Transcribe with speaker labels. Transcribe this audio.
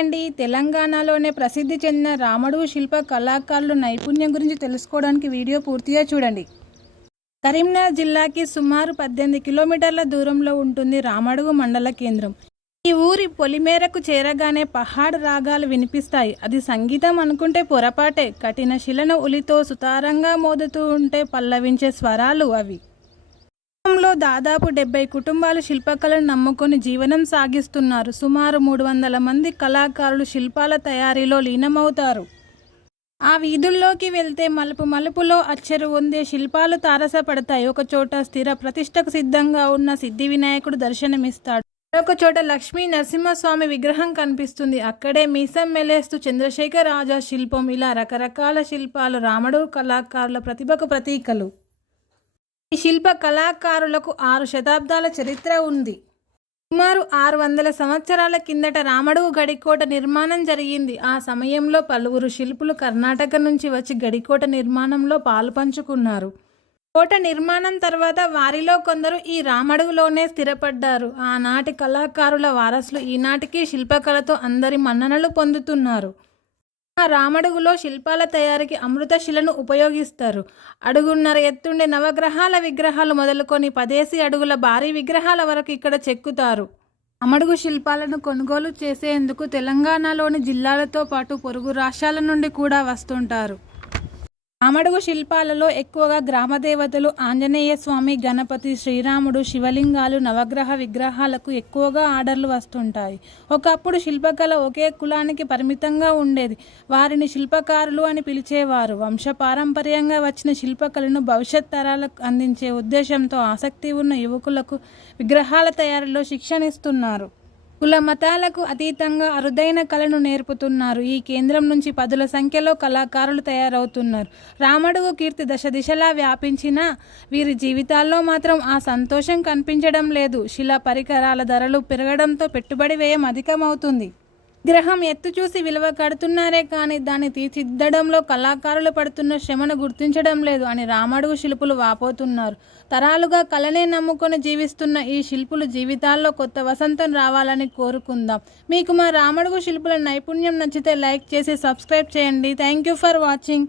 Speaker 1: అండి. తెలంగాణలోనే ప్రసిద్ధి చెందిన రామడుగు శిల్ప కళాకారులు నైపుణ్యం గురించి తెలుసుకోవడానికి వీడియో పూర్తిగా చూడండి. కరీంనగర్ జిల్లాకి సుమారు పద్దెనిమిది కిలోమీటర్ల దూరంలో ఉంటుంది రామడుగు మండల కేంద్రం. ఈ ఊరి పొలిమేరకు చేరగానే పహాడ్ రాగాలు వినిపిస్తాయి. అది సంగీతం అనుకుంటే పొరపాటే. కఠిన శిలను ఉలితో సుతారంగా మోదుతూ ఉంటే పల్లవించే స్వరాలు అవి. దాదాపు డెబ్బై కుటుంబాలు శిల్పకళను నమ్ముకొని జీవనం సాగిస్తున్నారు. సుమారు మూడు వందల మంది కళాకారులు శిల్పాల తయారీలో లీనమవుతారు. ఆ వీధుల్లోకి వెళ్తే మలుపు మలుపులో అచ్చరు ఉందే శిల్పాలు తారసపడతాయి. ఒకచోట స్థిర ప్రతిష్టకు సిద్ధంగా ఉన్న సిద్ధి వినాయకుడు దర్శనమిస్తాడు. మరొక చోట లక్ష్మీ నరసింహస్వామి విగ్రహం కనిపిస్తుంది. అక్కడే మీసం మెలేస్తూ చంద్రశేఖర్ రాజా శిల్పం. ఇలా రకరకాల శిల్పాలు రాముడు కళాకారుల ప్రతిభకు ప్రతీకలు. ఈ శిల్ప కళాకారులకు ఆరు శతాబ్దాల చరిత్ర ఉంది. సుమారు ఆరు వందల సంవత్సరాల కిందట రామడుగు గడికోట నిర్మాణం జరిగింది. ఆ సమయంలో పలువురు శిల్పులు కర్ణాటక నుంచి వచ్చి గడికోట నిర్మాణంలో పాలు పంచుకున్నారు. కోట నిర్మాణం తర్వాత వారిలో కొందరు ఈ రామడుగులోనే స్థిరపడ్డారు. ఆనాటి కళాకారుల వారసులు ఈనాటికి శిల్పకళతో అందరి మన్ననలు పొందుతున్నారు. రామడుగులో శిల్పాల తయారీకి అమృత శిలను ఉపయోగిస్తారు. అడుగున్నర ఎత్తుండే నవగ్రహాల విగ్రహాలు మొదలుకొని పదేసి అడుగుల భారీ విగ్రహాల వరకు ఇక్కడ చెక్కుతారు. అమడుగు శిల్పాలను కొనుగోలు చేసేందుకు తెలంగాణలోని జిల్లాలతో పాటు పొరుగు రాష్ట్రాల నుండి కూడా వస్తుంటారు. ఆమడుగు శిల్పాలలో ఎక్కువగా గ్రామ దేవతలు ఆంజనేయ స్వామి గణపతి శ్రీరాముడు శివలింగాలు నవగ్రహ విగ్రహాలకు ఎక్కువగా ఆర్డర్లు వస్తుంటాయి. ఒకప్పుడు శిల్పకళ ఒకే కులానికి పరిమితంగా ఉండేది. వారిని శిల్పకారులు అని పిలిచేవారు. వంశపారంపర్యంగా వచ్చిన శిల్పకళను భవిష్యత్ తరాలకు అందించే ఉద్దేశంతో ఆసక్తి ఉన్న యువకులకు విగ్రహాల తయారీలో శిక్షణ ఇస్తున్నారు. కుల మతాలకు అతీతంగా అరుదైన కళను నేర్పుతున్నారు. ఈ కేంద్రం నుంచి పదుల సంఖ్యలో కళాకారులు తయారవుతున్నారు. రామడుగు కీర్తి దశ దిశలా వ్యాపించినా వీరి జీవితాల్లో మాత్రం ఆ సంతోషం కనిపించడం లేదు. శిలా పరికరాల ధరలు పెరగడంతో పెట్టుబడి వ్యయం అధికమవుతుంది. గ్రహం ఎత్తు చూసి విలువ కడుతున్నారే కానీ దాన్ని తీర్చిదిద్దడంలో కళాకారులు పడుతున్న శ్రమను గుర్తించడం లేదు అని రామడుగు శిల్పులు వాపోతున్నారు. తరాలుగా కళనే నమ్ముకొని జీవిస్తున్న ఈ శిల్పులు జీవితాల్లో కొత్త వసంతం రావాలని కోరుకుందాం. మీకు మా రామడుగు శిల్పుల నైపుణ్యం నచ్చితే లైక్ చేసి సబ్స్క్రైబ్ చేయండి. Thank you for watching.